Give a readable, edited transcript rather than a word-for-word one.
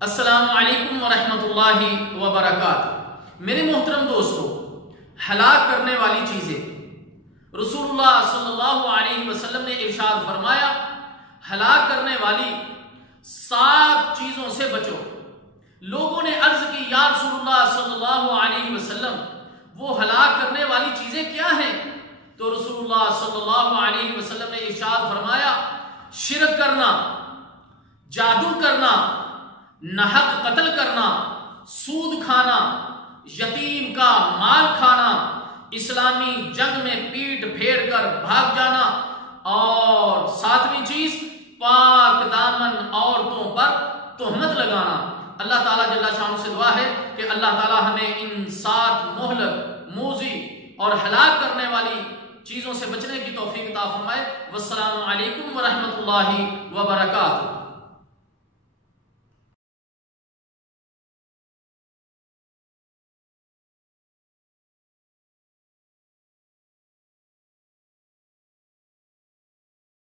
السلام علیکم ورحمۃ اللہ وبرکاتہ۔ میرے محترم دوستو، ہلاک کرنے والی چیزیں رسول اللہ صلی اللہ علیہ وسلم نے ارشاد فرمایا، ہلاک کرنے والی 7 چیزوں سے بچو۔ لوگوں نے عرض کی، یا رسول اللہ صلی اللہ علیہ وسلم وہ ہلاک کرنے والی چیزیں کیا ہیں؟ تو رسول اللہ صلی اللہ علیہ وسلم نے ارشاد فرمایا، شرک کرنا، جادو کرنا، ناحق قتل کرنا، سود کھانا، یتیم کا مال کھانا، اسلامی جنگ میں پیٹ پھیر کر بھاگ جانا، اور 7ویں چیز پاک دامن عورتوں پر تہمت لگانا۔ اللہ تعالیٰ جل شانہ سے دعا ہے کہ اللہ تعالیٰ ہمیں ان 7 مہلک، موذی اور ہلاک کرنے والی چیزوں سے بچنے کی توفیق عطا فرمائے۔ والسلام علیکم ورحمۃ اللہ وبرکاتہ۔